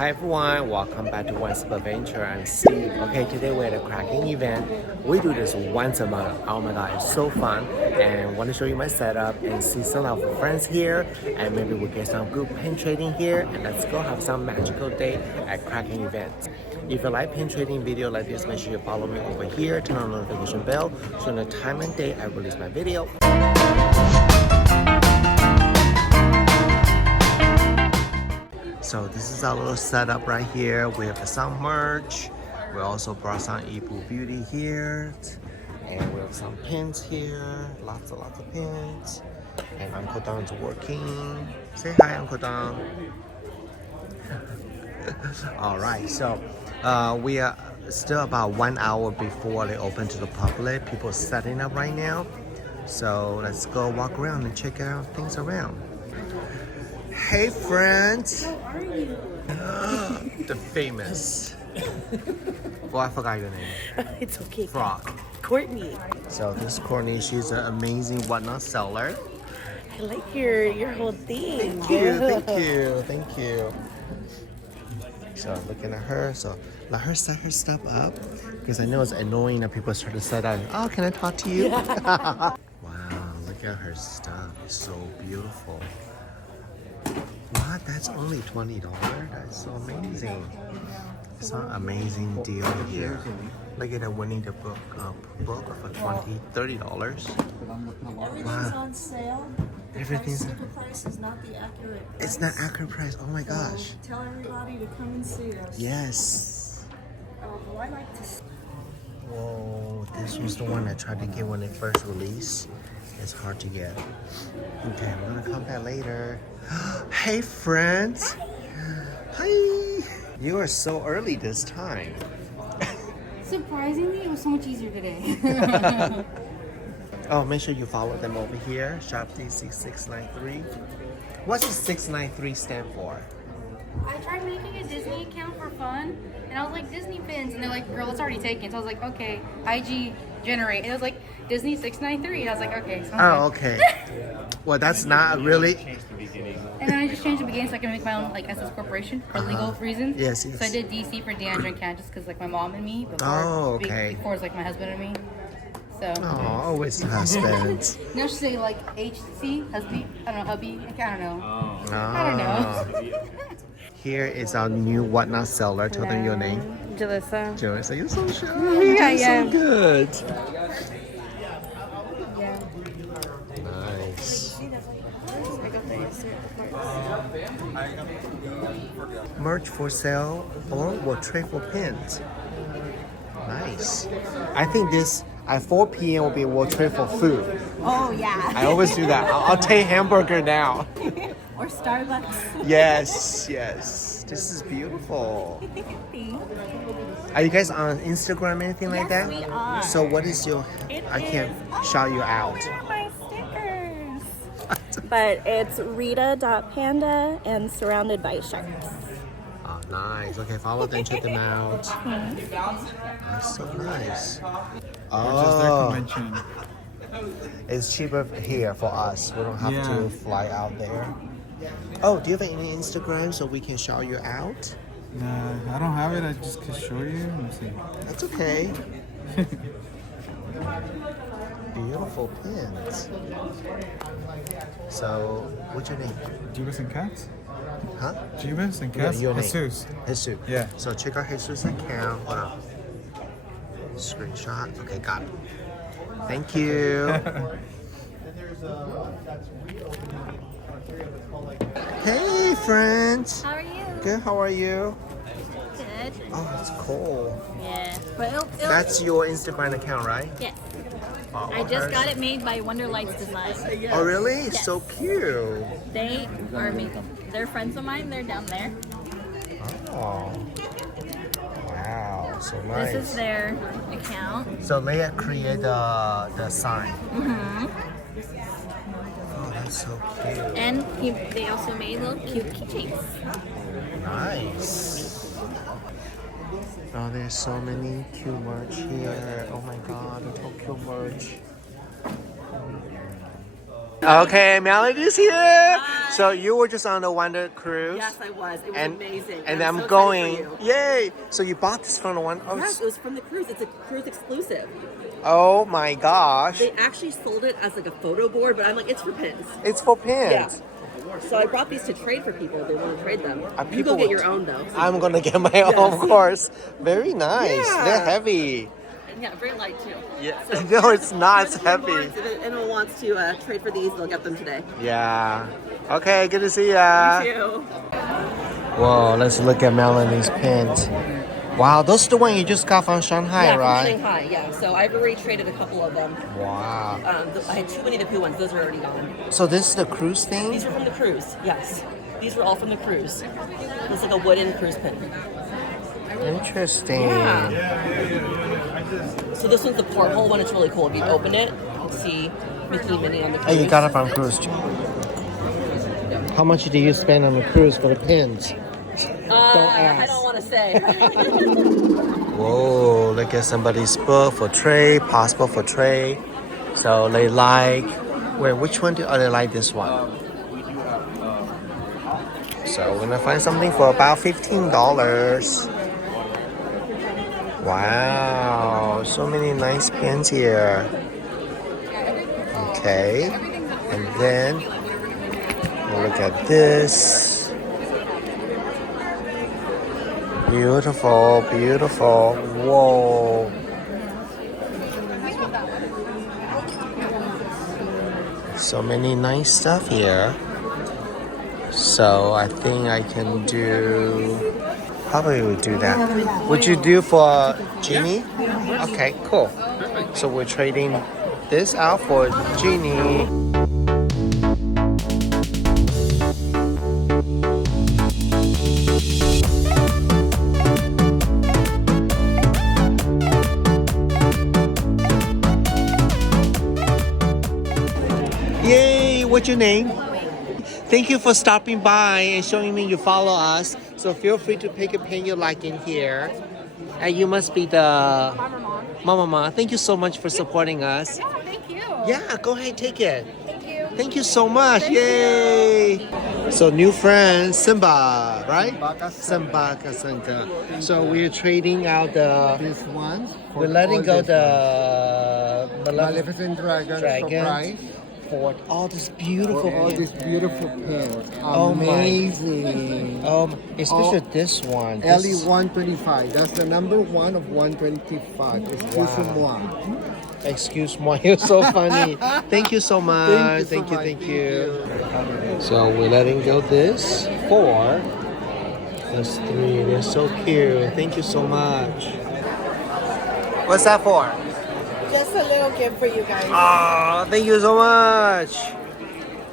Hi everyone, welcome back to One Step Adventure. I'm Steve. Okay, today we're at a Kraken event. We do this once a month. Oh my god, it's so fun. And I want to show you my setup and see some of our friends here. And maybe we'll get some good pin trading here. And let's go have some magical day at Kraken event. If you like pin trading video like this, make sure you follow me over here. Turn on the notification bell so on the time and day I release my video. So this is our little setup right here. We have some merch. We also brought some Yibu Beauty here. And we have some pins here. Lots of pins. And Uncle Don's working. Say hi, Uncle Don. Alright, so we are still about 1 hour before they open to the public. People setting up right now. So let's go walk around and check out things around. Hey friends! How are you? The famous. Well, I forgot your name. It's okay. Frog. Courtney. So this is Courtney. She's an amazing whatnot seller. I like your whole thing. Thank you. So looking at her. So let her set her stuff up because I know it's annoying that people start to set up. Oh, can I talk to you? Wow, look at her stuff. It's so beautiful. What? That's only $20? That's so amazing. It's an amazing deal here. Look at that winning the book for $30. Everything's on sale. Everything's. The price is not the accurate price. It's not accurate price. Oh my gosh. So tell everybody to come and see us. Yes. Well, I like to see. Whoa, this was the one I tried to get when it first released. It's hard to get. Okay, we're gonna come back later. Hey friends. Hi. You are so early this time. Surprisingly, it was so much easier today. Oh, make sure you follow them over here. Shop DC693. What's the 693 stand for? I tried making a Disney account for fun, and I was like, Disney pins, and they're like, girl, it's already taken. So I was like, okay, IG generate. And it was like, Disney 693. And I was like, okay. Oh, okay. Well, that's not really. And then I just changed the beginning so I can make my own like SS corporation for legal reasons. Yes. So I did DC for Deandra and Kat just because like my mom and me. Before, Oh, okay. Before it's like my husband and me. So. Oh, always husbands. Now she say like HC, husband, I don't know, hubby, I don't know. Oh. I don't know. Here is our new whatnot seller. Tell them your name. Jalissa. Joyce, you're so shy. Yeah, You're yeah. so good. Yeah. Nice. Merch for sale or will trade for pins. Nice. I think this at 4 p.m. will be World Trade for food. Oh, yeah. I always do that. I'll take hamburger now. Or Starbucks. Yes. This is beautiful. Are you guys on Instagram, anything like that? Yes, we are. So what is your? I can't shout you out. My stickers. But it's Rita.panda and surrounded by sharks. Oh, nice. Okay, follow them, check them out. That's so nice. Oh, it's cheaper here for us. We don't have to fly out there. Oh, do you have any Instagram so we can shout you out? Nah, I don't have it. I just can show you. Let me see. That's okay. Beautiful pins. So, what's your name? Jibas and Cats? Huh? Jibas and Cats? Your name. Jesus. Jesus. Yeah. So check out Jesus' account. Hold on. Screenshot. Okay, got it. Thank you. Hey, friends. How are you? Good. How are you? Good. Oh, it's cool. Yeah. But That's your Instagram account, right? yes. Oh, I just got it made by Wonderlights Design. Oh, really? Yes. So cute. They are amazing. They're friends of mine. They're down there. Oh. Wow. So nice. This is their account. So Leia created the sign. Oh, that's so cute. And they also made little cute keychains. Nice. Oh, there's so many cute merch here. Oh my god, the Tokyo merch. Okay, Melody's here. Hi. So you were just on the Wonder Cruise? Yes, I was. It was And- amazing. And I'm I'm so going. excited for you. Yay! So you bought this from the one? Oh, Yes, it was from the cruise. It's a cruise exclusive. oh my gosh. They actually sold it as like a photo board, but I'm like, it's for pins. It's for pins. Yeah. So I brought these to trade for people if they want to trade them. You people go get would- your own though. I'm gonna get my own, of course. Very nice. Yeah. They're heavy. Yeah, very light too. Yeah. No, it's not. It's If heavy. anyone wants to trade for these, they'll get them today. Yeah. Okay, good to see ya. You too. Whoa, let's look at Melanie's pins. Wow, those are the one you just got from Shanghai, Yeah, from right? Shanghai, yeah. So I've already traded a couple of them. Wow. I had two Winnie the Pooh ones. Those are already gone. So this is the cruise thing? These are from the cruise, yes. These were all from the cruise. It's like a wooden cruise pin. Interesting. Yeah. So this one's the porthole one. It's really cool. If you open it, you can see Mickey and Minnie on the Oh, cruise. you got it from cruise too. How much did you spend on the cruise for the pins? I don't want to say. Whoa, look at somebody's book for trade, passport for trade. So they like, wait, which one they like this one? So we're gonna find something for about $15. Wow, so many nice pins here. Okay, and then look at this. Beautiful, beautiful. Whoa. So many nice stuff here. So I think I can do, probably would do that. Would you do for Genie? Okay, cool. So we're trading this out for Genie. Yay! What's your name? Thank you for stopping by and showing me you follow us. So feel free to pick a pen you like in here. And you must be the Mama. Thank you so much for supporting us. Yeah, thank you. Yeah, go ahead, take it. Thank you. Thank you so much. Yay! So new friend Simba, right? Simba Kasanka. So we're trading out the. This one. We're letting go the Maleficent Dragon. Dragon. For all this beautiful. All these beautiful pins. Oh my. Amazing. Especially this one. LE This- 125. That's the number one of 125. Excuse-moi. Excuse me, you're so funny. Thank you so much. Thank you. So we're letting go this 4. That's 3. They're so cute. Thank you so much. What's that for? Just a little gift for you guys. Oh, thank you so much.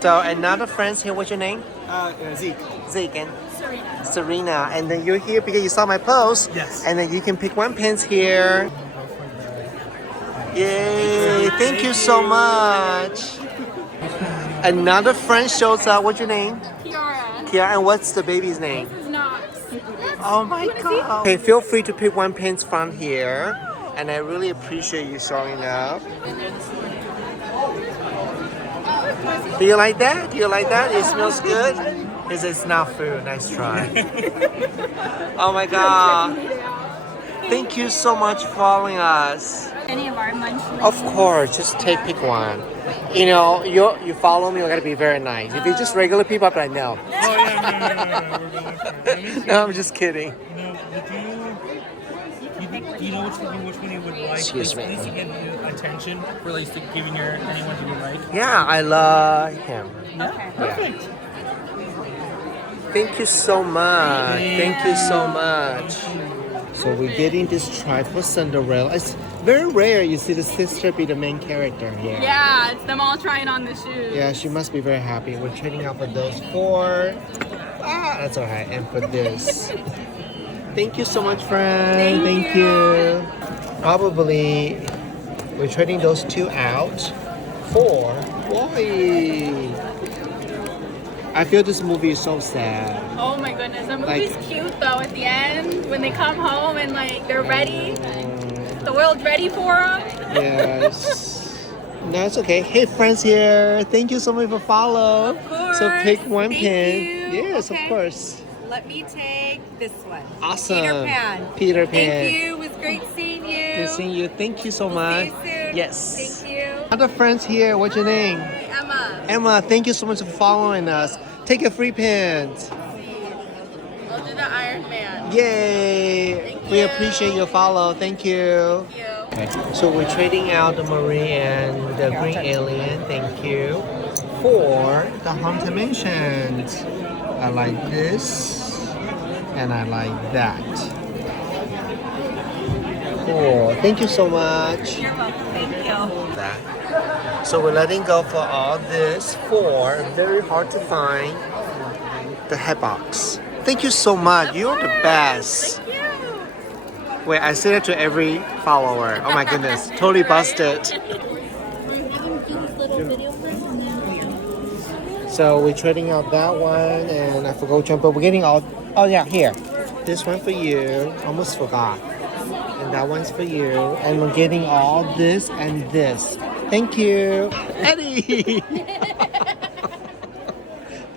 So another friend's here. What's your name? Zeke. Zeke and Serena. And then you're here because you saw my post. Yes. And then you can pick one pins here. Yay! Thank you so much. Another friend shows up. What's your name? Kiara. Kiara. And what's the baby's name? This is Knox. Oh my god. Okay, feel free to pick one pins from here. And I really appreciate you showing up. Do you like that? Do you like that? It smells good? It's not food. Nice try. Oh my god. Thank you so much for following us. Any of our munchlings. Of course, just pick one. You know, you follow me, you gotta be very nice. If you're just regular people, I'd be like, no. Oh, yeah, no, we're going for No, I'm just kidding. No, do you know which one you would like? Excuse At me. least to get you attention, for at least to giving your anyone you would like. Yeah, I love him. Okay. Perfect. Thank you so much. Thank you so much. So we're getting this tribe for Cinderella. It's very rare you see the sister be the main character here. Yeah, it's them all trying on the shoes. Yeah, she must be very happy. We're trading out for those 4. That's alright. And for this. Thank you so much, friend. Thank you. Probably we're trading those 2 out for Wally. I feel this movie is so sad. Oh my goodness, the Like- movie's cute though at the end when they come home and like they're ready. The world's ready for them. Yes. No, it's okay. Hey, friends here. Thank you so much for follow. Of course. course. So pick one Thank pen. you. Yes, Okay. of course. Let me take this one. Awesome. Peter Pan. Peter Pan. Thank you. It was great seeing you. Good seeing you. Thank you so We'll much. see you soon. Yes. Thank you. Other friends here. What's your name? Hi, Emma. Emma, thank you so much for following us. Take a free pen. I'll do the Iron Man. Yay! Thank We you. appreciate your follow. Thank you. Thank you. Okay, so we're trading out the Marie and the Green Alien. Thank you for the Haunted Mansions. I like this, and I like that. Cool. Thank you so much. You're welcome. Thank you. That. So we're letting go for all this for very hard to find the head box. Thank you so much. You're the best. Thank you. Wait, I say that to every follower. Oh my goodness, totally busted. So we're trading out that one, and I forgot which one, but we're getting all. Oh yeah, here. This one for you. Almost forgot. And that one's for you. And we're getting all this and this. Thank you, Eddie.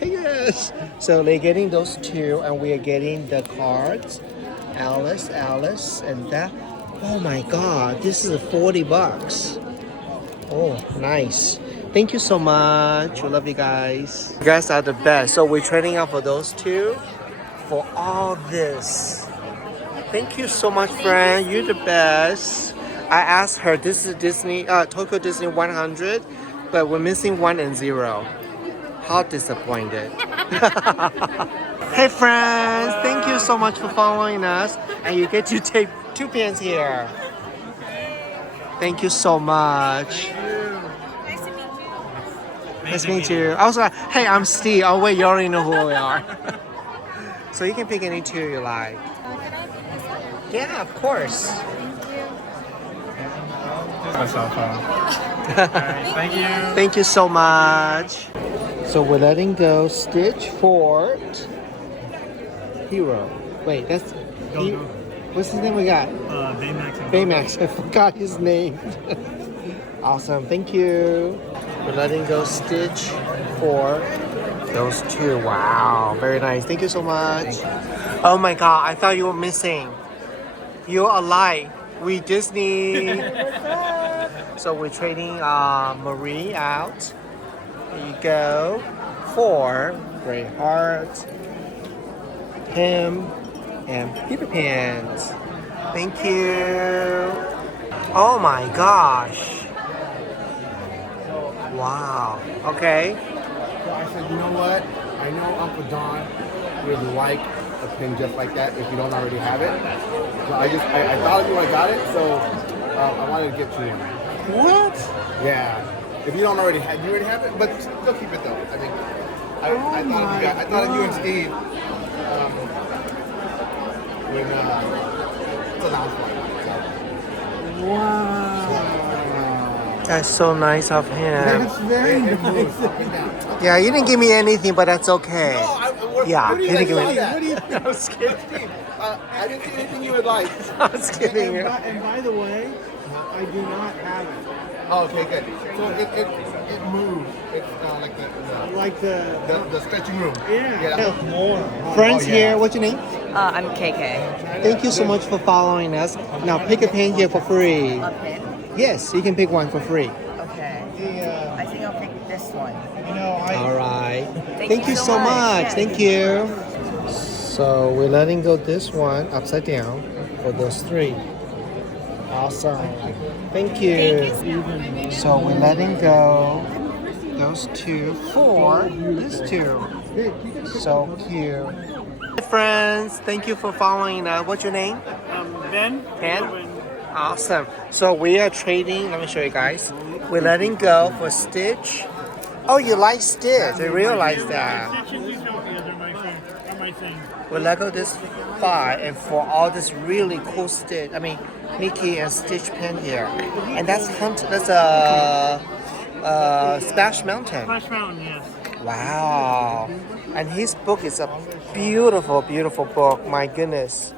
Yes. So they're getting those two, and we are getting the cards. Alice, and that. Oh my God, this is $40. Oh, nice. Thank you so much. We love you guys. You guys are the best. So we're trading out for those two for all this. Thank you so much, friend. You're the best. I asked her, this is Disney, Tokyo Disney 100, but we're missing 1 and 0. How disappointed. Hey friends, thank you so much for following us, and you get to take 2 pens here. Thank you so much. Nice to meet you. Nice to meet you. I was like, hey, I'm Steve. Oh wait, you already know who we are. So you can pick any 2 you like. Yeah, of course. My cell phone. Alright, thank you. Thank you so much. So we're letting go Stitch Ford Hero. Wait, that's what's his name we got? Baymax. I forgot his name. Awesome. Thank you. We're letting go Stitch for those 2. Wow. Very nice. Thank you so much. Oh my God. I thought you were missing. You're alive. We Disney. So we're trading Marie out. There you go. 4 Great Hearts, him, and Peter Pans. Thank you. Oh my gosh. Wow. Okay. So I said, you know what? I know Uncle Don would like a pin just like that if you don't already have it. So I thought of you when I got it, so I wanted to get you one. What? Yeah. If you don't already have, you already have it, but still keep it though. I mean, I thought of you and Steve when it's a lounge one. Wow. That's so nice of him. That's very nice. Yeah, you didn't give me anything, but that's okay. Yeah, you didn't give me anything. I was kidding. I didn't see anything you would like. I was kidding. And by the way, I do not have it. Oh, okay, good. So it moves. It's like the stretching room. Yeah. More. Friends here, what's your name? I'm KK. Thank you so much for following us. Now pick a pen here for free. A pin? Yes, you can pick one for free. Okay. I think I'll pick this one. All right. Thank you so much. Yeah. Thank you. So we're letting go this one upside down for those 3. Awesome. Thank you. So we're letting go those 2 for this 2. So cute. Hi friends, thank you for following us. What's your name? Ben. Ben? Awesome. So we are trading, let me show you guys. We're letting go for Stitch. Oh, you like Stitch. I realized that. We'll let go this 5 and for all this really cool Stitch. I mean, Mickey and Stitch pen here. And that's a Splash Mountain. Splash Mountain, yes. Wow. And his book is a beautiful, beautiful book. My goodness.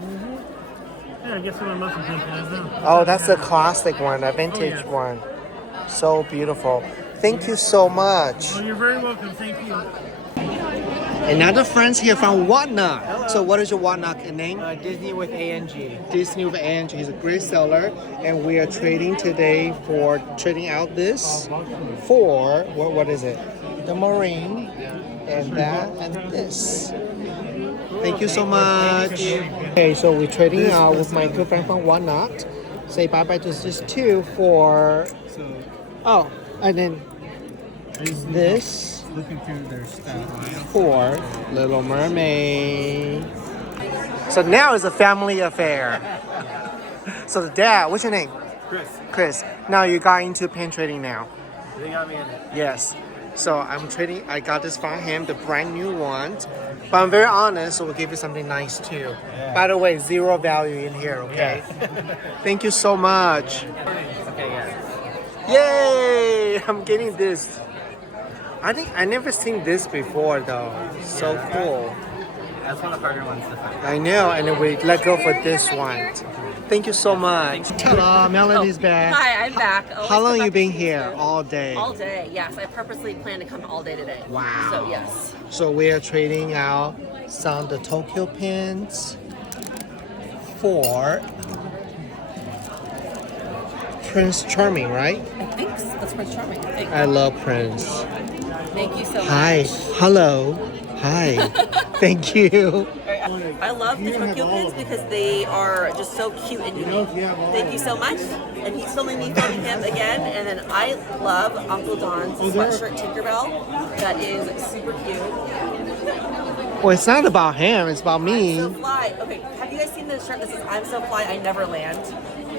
Yeah, I guess what I'm looking for. Oh, that's a classic one, a vintage one. So beautiful. Thank you so much. Well, you're very welcome. Thank you. Another friends here from Whatnot. So what is your Whatnot name? Disney with ANG. Disney with ANG. He's a great seller, and we are trading today for trading out this for what is it? The Marine and that and this. Thank you so much. Okay, so we're trading out with my good friend from Whatnot. Say bye bye to this two for. Oh, and then this Looking through their stuff. for Little Mermaid. So now it's a family affair. So the dad, what's your name? Chris, Chris. Now you got into pen trading now. they got me in it. Yes. So I'm trading. I got this from him, the brand new one. But I'm very honest, so we'll give you something nice too. Yeah. By the way, zero value in here, okay? Thank you so much. Okay, yeah. Yay! I'm getting this. I think I never seen this before though. So cool. That's one of the harder ones to find. I know, and then we let go for this one. Thank you so much. Hello, Melanie's back. Hi, I'm back. Always How long come you back been to here? All day. All day, yes. I purposely planned to come all day today. Wow. So yes. So we are trading out some of the Tokyo pins for Prince Charming, right? I think that's Prince Charming. I think. I love Prince. Thank you so much. Hi. Hello. Hi. Thank you. I love the Tokyo pins because they are just so cute and unique. Thank you so much. And he's filming me filming him again. And then I love Uncle Don's sweatshirt Tinkerbell. That is super cute. Well, it's not about him. It's about me. I'm so fly. Okay, have you guys seen the shirt that says "I'm so fly, I never land"?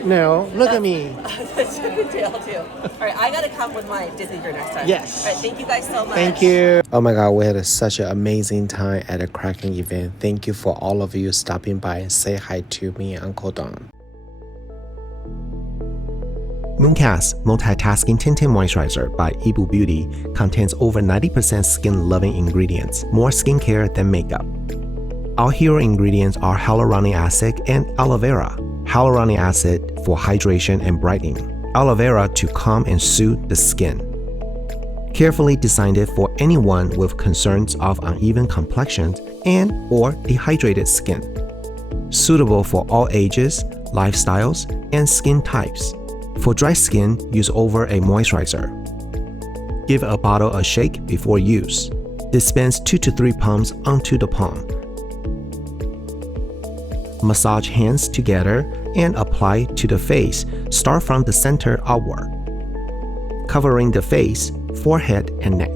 No. Look at me. That's a good deal too. All right, I gotta come with my Disney gear next time. Yes. All right, thank you guys so much. Thank you. Oh my God, we had such an amazing time at the Kraken event. Thank you for all of you stopping by and say hi to me and Uncle Don. Mooncast Multitasking Tinted Moisturizer by Yibu Beauty contains over 90% skin-loving ingredients, more skincare than makeup. Our hero ingredients are hyaluronic acid and aloe vera. Hyaluronic acid for hydration and brightening, aloe vera to calm and soothe the skin. Carefully designed it for anyone with concerns of uneven complexions and or dehydrated skin. Suitable for all ages, lifestyles, and skin types. For dry skin, use over a moisturizer. Give a bottle a shake before use. Dispense 2 to 3 pumps onto the palm. Massage hands together and apply to the face. Start from the center outward, covering the face, forehead, and neck.